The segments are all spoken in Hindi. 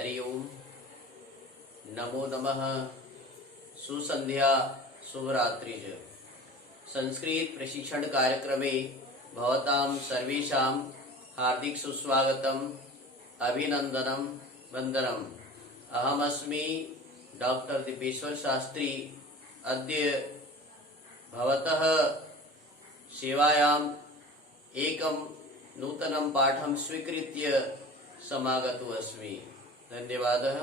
हरि ओम नमो नमः सुसंध्या शुभरात्रिज संस्कृत प्रशिक्षण कार्यक्रमे भवतां सर्वेषां हार्दिक सुस्वागतम् अभिनंदनम वंदनम। अहमस्मि डॉक्टर दिव्येश्वर शास्त्री। अद्य भवतः सेवायाम् एकं नूतनं पाठं स्वीकृत्य समागतो अस्मि। धन्यवादः।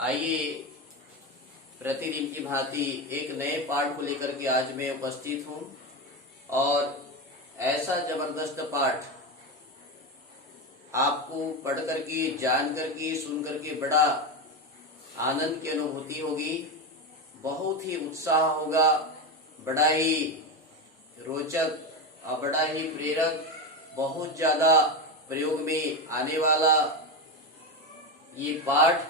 आइए प्रतिदिन की भांति एक नए पाठ को लेकर के आज मैं उपस्थित हूँ और ऐसा जबरदस्त पाठ आपको पढ़ करके, जान करके, सुन करके बड़ा आनंद की अनुभूति होगी, बहुत ही उत्साह होगा, बड़ा ही रोचक और बड़ा ही प्रेरक, बहुत ज्यादा प्रयोग में आने वाला ये पाठ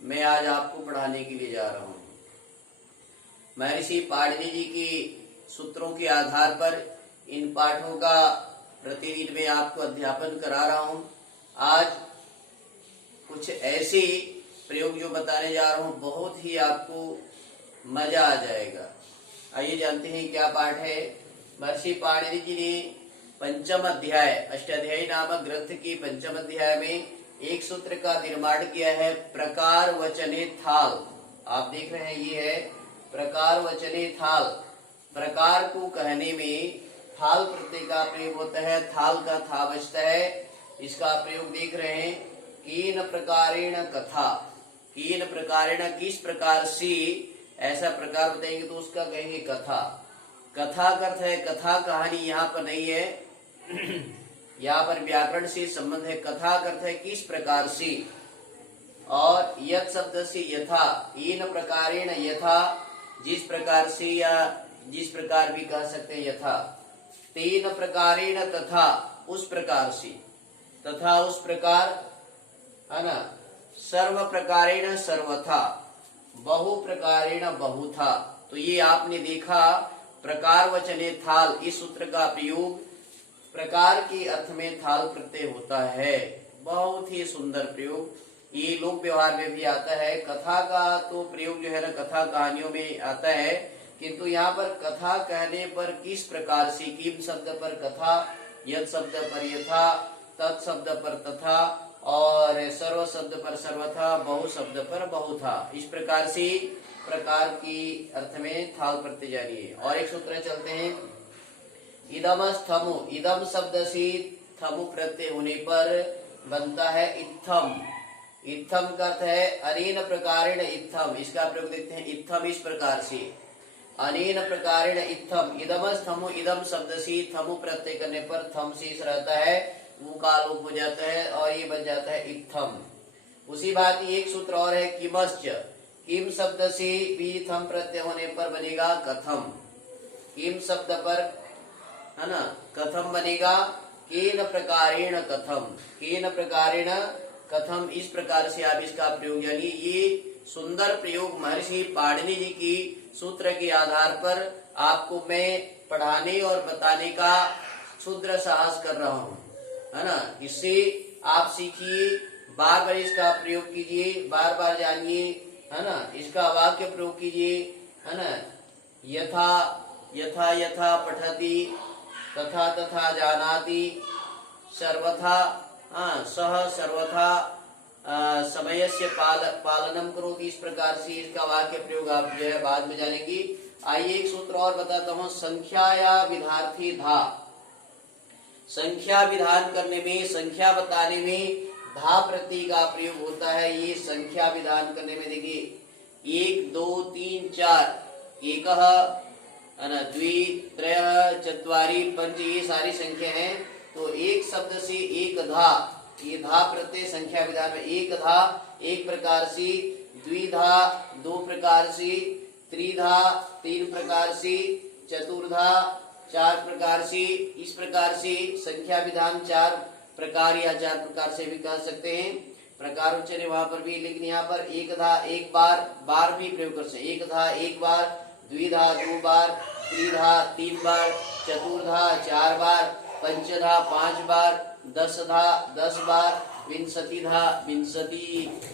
मैं आज आपको पढ़ाने के लिए जा रहा हूँ। महर्षि पाणिनि जी के सूत्रों के आधार पर इन पाठों का प्रतिदिन मैं आपको अध्यापन करा रहा हूँ। आज कुछ ऐसे प्रयोग जो बताने जा रहा हूँ, बहुत ही आपको मजा आ जाएगा। आइए जानते हैं क्या पाठ है। महर्षि पाणिनि जी ने पंचम अध्याय अष्टाध्यायी नामक ग्रंथ के पंचम अध्याय में एक सूत्र का निर्माण किया है, प्रकार वचने थाल। आप देख रहे हैं, ये है प्रकार वचने थाल। प्रकार को कहने में थाल प्रत्यय का प्रयोग होता है, थाल का था बचता है। इसका प्रयोग देख रहे हैं, कीन प्रकारेण कथा। कीन प्रकारेण किस प्रकार से, ऐसा प्रकार बताएंगे तो उसका कहेंगे कथा। कथा का अर्थ है कथा, कहानी यहाँ पर नहीं है। यहाँ पर व्याकरण से संबंध है। कथा का अर्थ है किस प्रकार से, और यथ शब्द से यथा, इन प्रकारेण यथा, जिस प्रकार से या जिस प्रकार भी कह सकते हैं यथा। तेन प्रकारेण तथा, उस प्रकार से, तथा उस प्रकार, है ना। सर्व प्रकारेण सर्वथा, बहु प्रकारेण बहुथा। तो ये आपने देखा, प्रकार वचने थाल, इस सूत्र का प्रयोग प्रकार के अर्थ में थाल प्रत्यय होता है। बहुत ही सुंदर प्रयोग, ये लोक व्यवहार में भी आता है। कथा का तो प्रयोग जो है ना, कथा कहानियों में आता है, किंतु यहाँ पर कथा कहने पर किस प्रकार से, किम शब्द पर कथा, यथ शब्द पर यथा, तत् शब्द पर तथा, और सर्व शब्द पर सर्वथा, बहु शब्द पर बहुथा। इस प्रकार से प्रकार की अर्थ में थाल प्रत्यय जारी है। और एक सूत्र चलते हैं, इदमस्थमु। इदम शब्द से थमु प्रत्यय होने पर बनता है इत्थम। इत्थम का अर्थ है अनेन प्रकारेण इत्थम। इसका प्रयोग देखते हैं, इत्थम इस प्रकार से, अनेन प्रकारेण इत्थम। इदमस्थमु, इदम शब्द से थमु प्रत्यय करने पर थम शेष रहता है, वो का लोप हो जाता है और ये बन जाता है इत्थम। उसी बात एक सूत्र और है, किमश्च। किम शब्द से भी थम प्रत्यय होने पर बनेगा कथम। किम शब्द पर, है ना, कथम बनेगा। केन प्रकारेण कथम, केन प्रकारेण कथम, इस प्रकार से आप इसका प्रयोग, यानी ये सुंदर प्रयोग महर्षि पाणिनि जी की सूत्र के आधार पर आपको मैं पढ़ाने और बताने का क्षुद्र साहस कर रहा हूँ, है ना। इससे आप सीखिए, बार बार इसका प्रयोग कीजिए, बार बार जानिए, है ना। इसका वाक्य प्रयोग कीजिए, है ना। यथा यथा यथा पठति, तथा तथा जानाति, सर्वथा सह सर्वथा समयस्य पालनम करोति। इस प्रकार से इसका वाक्य प्रयोग आप जो है बाद में जानेंगे। आइए एक सूत्र और बताता हूँ, संख्या या विधार्थी धा। संख्या विधान करने में, संख्या बताने में धा प्रत्यय का प्रयोग होता है। ये संख्या विधान करने में देखिए, 1 2 3 4, एकः, द्वि त्रय चत्वारि पंच, ये सारी संख्या है। तो एक शब्द से एक धा, ये धा प्रत्यय संख्या विधान में, एक धा एक प्रकार से, द्विधा दो प्रकार से, त्रिधा तीन प्रकार से, चतुर्धा चार प्रकार से। इस प्रकार से संख्या विधान चार प्रकार या चार प्रकार से भी कह सकते हैं। प्रकार उच्चारण वहां पर भी, लेकिन यहाँ पर एक धा एक बार, बार भी प्रयोग कर सकते। एक धा एक बार, द्विधा दो बार, त्रिधा तीन बार, चतुर्धा चार बार, पंचधा 5 बार, दशधा 10 बार, विंशतिधा 20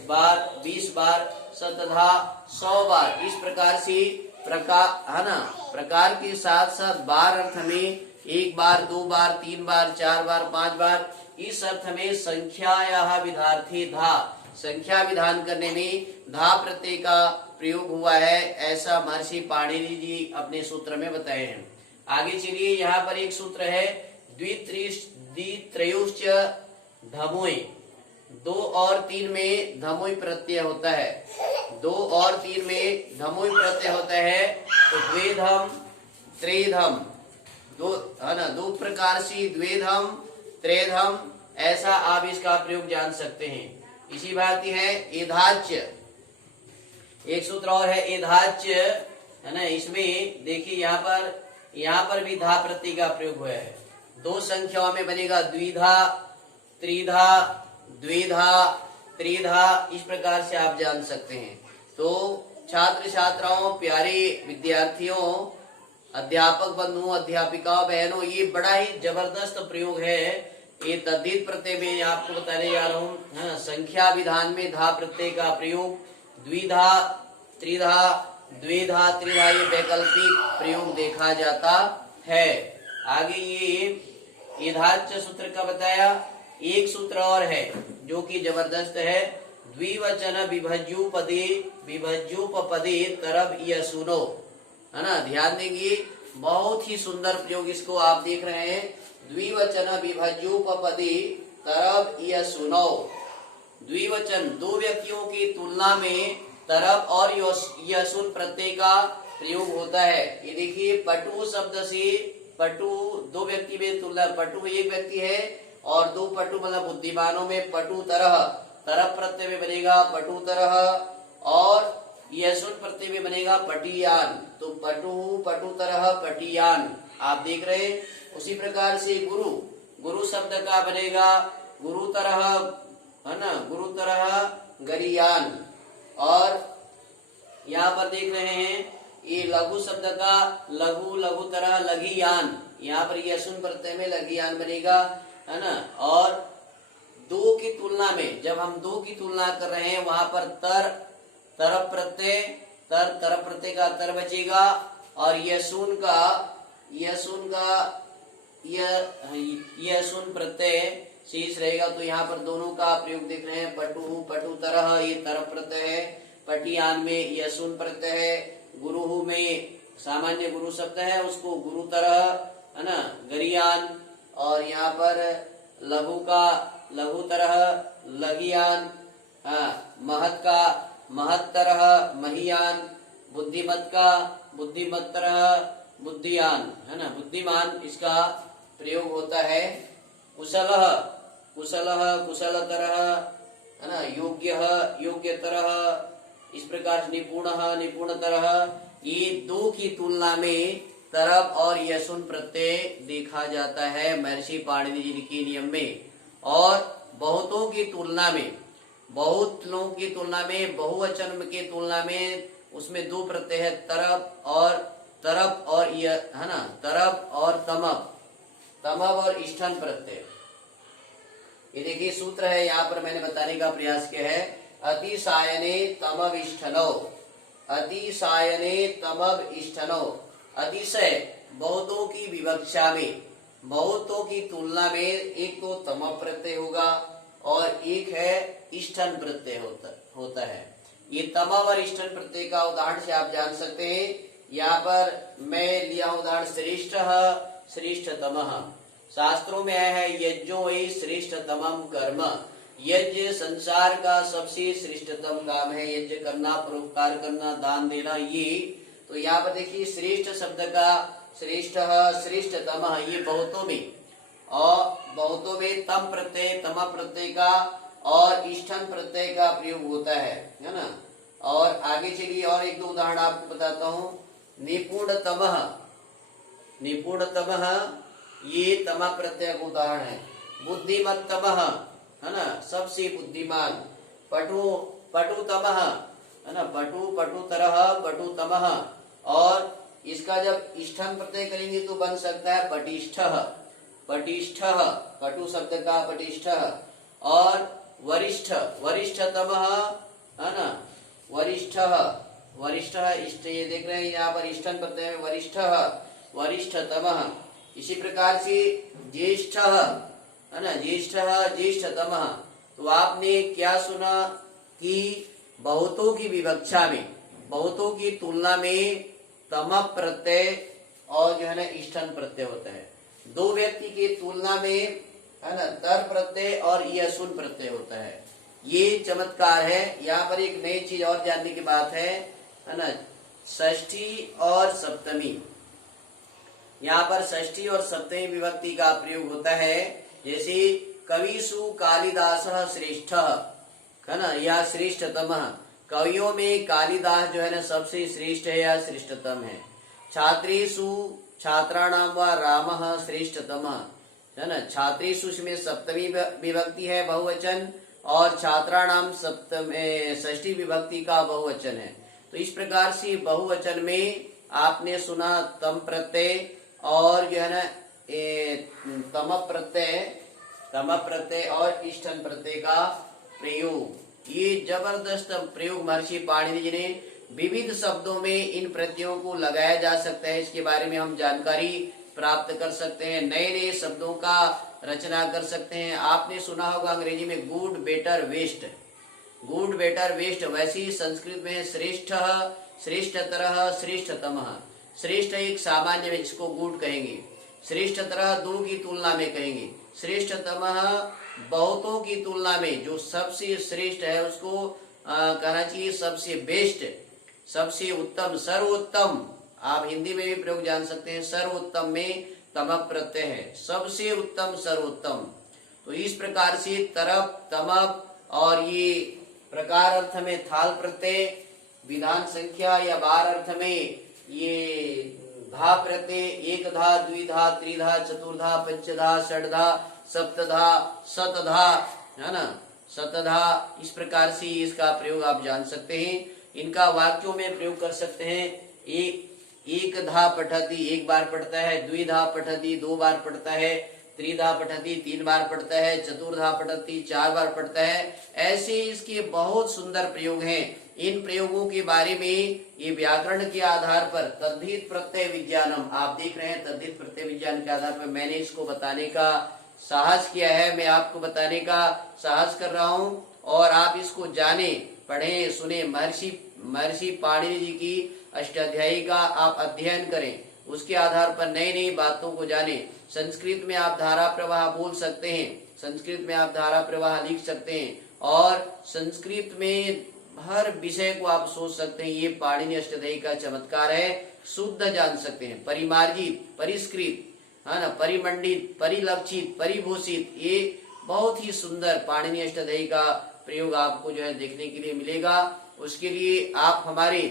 बार, 20 बार, शतधा 100 बार। इस प्रकार से प्रकार है ना, प्रकार के साथ साथ बार अर्थ में 1 बार, 2 बार, 3 बार, 4 बार, 5 बार। इस अर्थ में संख्यायाः विधार्थी धा, संख्या विधान करने में धा प्रत्यय का प्रयोग हुआ है, ऐसा महर्षि पाणिनि जी अपने सूत्र में बताए हैं। आगे चलिए, यहाँ पर एक सूत्र है द्वित्रयोश्च धमोय। 2 और 3 में धमोय प्रत्यय होता है, 2 और 3 में धमोय प्रत्यय होता है, तो द्वेधम त्रेधम, दो है ना, 2 प्रकार से द्वेधम त्रेधम, ऐसा आप इसका प्रयोग जान सकते हैं। इसी बात है एधाच्य, एक सूत्र और है एधाच्य, है ना। इसमें देखिए यहाँ पर भी धा प्रत्यय का प्रयोग हुआ है। 2 संख्याओं में बनेगा द्विधा त्रिधा द्विधा त्रिधा, इस प्रकार से आप जान सकते हैं। तो छात्र छात्राओं, प्यारे विद्यार्थियों, अध्यापक बंधुओं, अध्यापिकाओं, बहनों, ये बड़ा ही जबरदस्त प्रयोग है। ये तद्धित प्रत्यय में आपको बताने जा रहा हूँ। संख्या विधान में धा प्रत्यय का प्रयोग द्विधा त्रिधा द्विधा त्रिधा, ये वैकल्पिक प्रयोग देखा जाता है। आगे ये एधाच्य सूत्र का बताया। एक सूत्र और है जो कि जबरदस्त है, द्विवचन विभज्योपपदे तरब यसुनो, है ना। ध्यान देंगे, बहुत ही सुंदर प्रयोग इसको आप देख रहे हैं। द्विवचन विभज्योपपदे तरब यसुनो, द्विवचन 2 व्यक्तियों की तुलना में तरब और यसुन प्रत्यय का प्रयोग होता है। ये देखिए, पटु शब्द से पटु 2 व्यक्ति में तुलना, पटु एक व्यक्ति है और 2 पटु मतलब बुद्धिमानों में पटु तरह, तरफ प्रत्यय में बनेगा पटु तरह, और यसुन प्रत्यय में बनेगा पटियान। तो पटु तरह पटियान, आप देख रहे हैं। उसी प्रकार से गुरु शब्द का बनेगा गुरु तरह, है ना, गुरु तरह गरियान। और यहाँ पर देख रहे हैं ये लघु शब्द का लघु तरह लघियान, यहाँ पर यसुन प्रत्यय में लघियान बनेगा, है ना। और 2 की तुलना में, जब हम 2 की तुलना कर रहे हैं, वहां पर तरफ प्रत्यय तरफ प्रत्यय का तर बचेगा, और यसुन प्रत्यय शेष रहेगा। तो यहाँ पर दोनों का प्रयोग देख रहे हैं, पटु तरह, ये तरफ प्रत्यय है, पटियान में यसुन प्रत्यय है, गुरु में सामान्य गुरु शब्द है, उसको गुरु तरह, है ना, गरियान, और यहाँ पर लघु का लघु तरह लघियान, महत का महत तरह महियान, बुद्धिमत का बुद्धिमत तरह बुद्धियान, है ना, बुद्धिमान, इसका प्रयोग होता है। कुशलः कुशलतरः, है ना, योग्यतरः, इस प्रकार निपुणतरः। ये 2 की तुलना में तरफ और यसुन प्रत्यय देखा जाता है महर्षि पाणिनि जी के नियम में। और बहुतों की तुलना में, बहुत लोगों की तुलना में, बहुवचन के तुलना में उसमें 2 प्रत्यय है, तरफ और है ना, तरफ और तमब और इष्ठन प्रत्यय। ये देखिए सूत्र है, यहाँ पर मैंने बताने का प्रयास किया है। अतिसायने तमब इष्ठनो, अतिसायने तमब इष्ठनो, अतिशय बहुतों की विवक्षा में, बहुतों की तुलना में एक तो तमब प्रत्यय होगा और एक है इष्ठन प्रत्यय होता है। ये तमब और इष्ठन प्रत्यय का उदाहरण से आप जान सकते हैं। यहाँ पर मैं लिया उदाहरण श्रेष्ठतमः, शास्त्रों में आया है यज्ञो वही श्रेष्ठतमम कर्म, यज्ञ संसार का सबसे श्रेष्ठतम काम है, यज्ञ करना, परोपकार करना, दान देना, ये। तो यहाँ पर देखिए श्रेष्ठ शब्द का श्रेष्ठ श्रेष्ठतम, ये बहुतों में, और बहुतों में तम प्रत्यय तम प्रत्यय का और इष्ठन प्रत्यय का प्रयोग होता है ना। और आगे चलिए और 1-2 उदाहरण आपको बताता हूँ। निपुणतमः ये तम प्रत्यय का उदाहरण है। बुद्धिमत्तमः, है ना, सबसे बुद्धिमान। पटुतमः, है ना, पटुतरः पटुतमः, और इसका जब इष्ठन प्रत्यय करेंगे तो बन सकता है पटिष्ठः, पटिष्ठः, कटु शब्द का पटिष्ठः, और वरिष्ठ, वरिष्ठतमः, है ना, वरिष्ठः, वरिष्ठः इष्ट, ये देख रहे हैं यहाँ पर इष्टन प्रत्यय में वरिष्ठः, वरिष्ठतमः। इसी प्रकार से ज्येष्ठः, है ना, ज्येष्ठः, ज्येष्ठतमः। तो आपने क्या सुना कि बहुतों की विवक्षा में, बहुतों की तुलना में तम प्रत्यय और जो है ना इष्टन प्रत्यय होता है। दो व्यक्ति की तुलना में, है ना, तर प्रत्यय और यसुन प्रत्यय होता है। ये चमत्कार है। यहाँ पर एक नई चीज और जानने की बात है ना, षष्ठी और सप्तमी। यहाँ पर षष्ठी और सप्तमी विभक्ति का प्रयोग होता है। जैसे कविषु कालिदासः श्रेष्ठः, है ना, या श्रेष्ठतम। कवियों में कालिदास जो है ना सबसे श्रेष्ठ है या श्रेष्ठतम है। छात्रेषु छात्राणाम व रामः श्रेष्ठतम, है ना, छात्रेषु में सप्तमी विभक्ति है बहुवचन, और छात्राणाम सप्तमी षष्ठी विभक्ति का बहुवचन है। तो इस प्रकार से बहुवचन में आपने सुना तम प्रत्यय और जो है ना तम प्रत्यय और इष्टन प्रत्यय का प्रयोग। ये जबरदस्त प्रयोग महर्षि पाणिनि जी ने विविध शब्दों में इन प्रत्ययों को लगाया जा सकता है। इसके बारे में हम जानकारी प्राप्त कर सकते हैं, नए नए शब्दों का रचना कर सकते हैं। आपने सुना होगा अंग्रेजी में good, better, worst, good, better, worst. वैसे ही संस्कृत में श्रेष्ठ, श्रेष्ठतरः, श्रेष्ठतमः। श्रेष्ठ एक सामान्य में जिसको गुड कहेंगे, श्रेष्ठतरः दो की तुलना में कहेंगे, श्रेष्ठतमः बहुतों की तुलना में जो सबसे श्रेष्ठ है उसको कहना चाहिए सबसे बेस्ट, सबसे उत्तम, सर्वोत्तम। आप हिंदी में भी प्रयोग जान सकते हैं, सर्वोत्तम में तमक प्रत्यय है, सबसे उत्तम, सर्वोत्तम। तो इस प्रकार से तरफ, तमक और ये प्रकार अर्थ में थाल प्रत्यय, विधान संख्या या बार अर्थ में ये धा प्रत्यय, एक धा, द्विधा, त्रिधा, चतुर्धा, पंचधा, षडधा, सप्तधा, शतधा, है ना, शतधा। इस प्रकार से इसका प्रयोग आप जान सकते हैं। इनका वाक्यों में प्रयोग कर सकते हैं। एक धा पठति एक बार पढ़ता है, द्विधा पठति दो बार पढ़ता है, त्रिधा पठति तीन बार पढ़ता है, चतुर्धा पठति चार बार पढ़ता है। ऐसे इसके बहुत सुंदर प्रयोग हैं। इन प्रयोगों के बारे में ये व्याकरण के आधार पर तद्धित प्रत्यय विज्ञानम, आप देख रहे हैं, तद्धित प्रत्यय विज्ञान के आधार पर मैंने इसको बताने का साहस किया है, मैं आपको बताने का साहस कर रहा हूँ। और आप इसको जाने, पढ़े, सुने। महर्षि पाणिनि जी की अष्टाध्यायी का आप अध्ययन करें, उसके आधार पर नई नई बातों को जाने। संस्कृत में आप धारा प्रवाह बोल सकते हैं, संस्कृत में आप धारा प्रवाह लिख सकते हैं, और संस्कृत में हर विषय को आप सोच सकते हैं। ये पाणिनि अष्टाध्यायी का चमत्कार है। शुद्ध जान सकते हैं, परिमार्जित, परिष्कृत, है ना, परिमंडित, परिलक्षित, परिभूषित। ये बहुत ही सुंदर पाणिनि अष्टाध्यायी का प्रयोग आपको जो है देखने के लिए मिलेगा। उसके लिए आप हमारे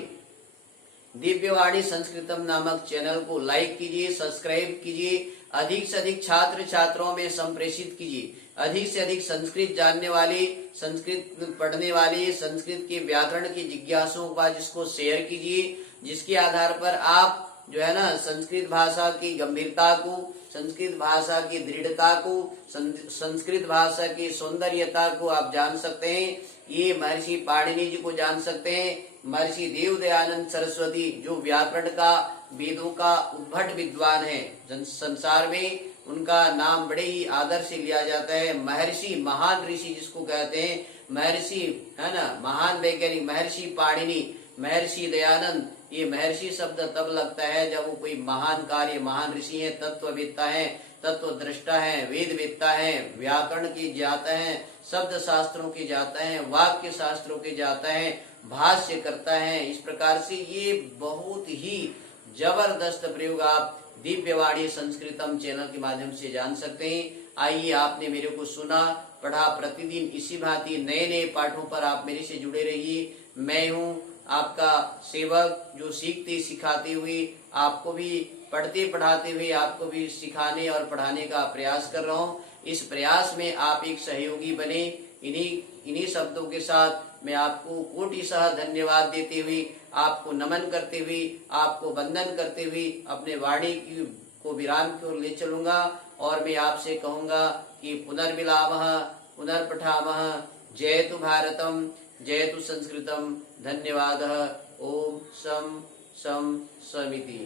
दिव्यवाणी संस्कृतम नामक चैनल को लाइक कीजिए, सब्सक्राइब कीजिए, अधिक से अधिक छात्र छात्राओं में संप्रेषित कीजिए। अधिक से अधिक संस्कृत जानने वाले, संस्कृत पढ़ने वाले, संस्कृत के व्याकरण के जिज्ञासुओं का जिसको शेयर कीजिए, जिसके आधार पर आप जो है ना संस्कृत भाषा की गंभीरता को, संस्कृत भाषा की दृढ़ता को, संस्कृत भाषा की सौंदर्यता को आप जान सकते हैं। ये महर्षि पाणिनि जी को जान सकते हैं। महर्षि देव दयानंद सरस्वती जो व्याकरण का, वेदों का उद्भट विद्वान है, संसार में उनका नाम बड़े ही आदर से लिया जाता है। महर्षि, महान ऋषि जिसको कहते हैं, महर्षि, है ना, महान वैज्ञानिक महर्षि पाणिनि, महर्षि दयानंद। ये महर्षि शब्द तब लगता है जब वो कोई महान कार्य, महान ऋषि है, तत्ववेत्ता है, तत्वद्रष्टा है, वेद वेत्ता है, व्याकरण की ज्ञाता है, शब्द शास्त्रों की ज्ञाता है, वाक्य शास्त्रों की ज्ञाता है, भाष्य करता है। इस प्रकार से ये बहुत ही जबरदस्त प्रयोग आप दिव्यवाणी संस्कृतम चैनल के माध्यम से जान सकते हैं। आइए, आपने मेरे को सुना, पढ़ा, प्रतिदिन इसी भांति नए नए पाठों पर आप मेरे से जुड़े रहिए। मैं हूँ आपका सेवक, जो सीखते सिखाते हुए आपको भी, पढ़ते पढ़ाते हुए आपको भी सिखाने और पढ़ाने का प्रयास कर रहा हूँ। इस प्रयास में आप एक सहयोगी बने। इन्हीं शब्दों के साथ मैं आपको कोटिशः धन्यवाद देते हुए, आपको नमन करते हुए, आपको वंदन करते हुए अपने वाणी को विराम की ओर ले चलूंगा। और मैं आपसे कहूंगा कि पुनर्मिलामः पुनर्पठामः। जयतु भारतम जयतु संस्कृतम। धन्यवादः। ओम सम समिति।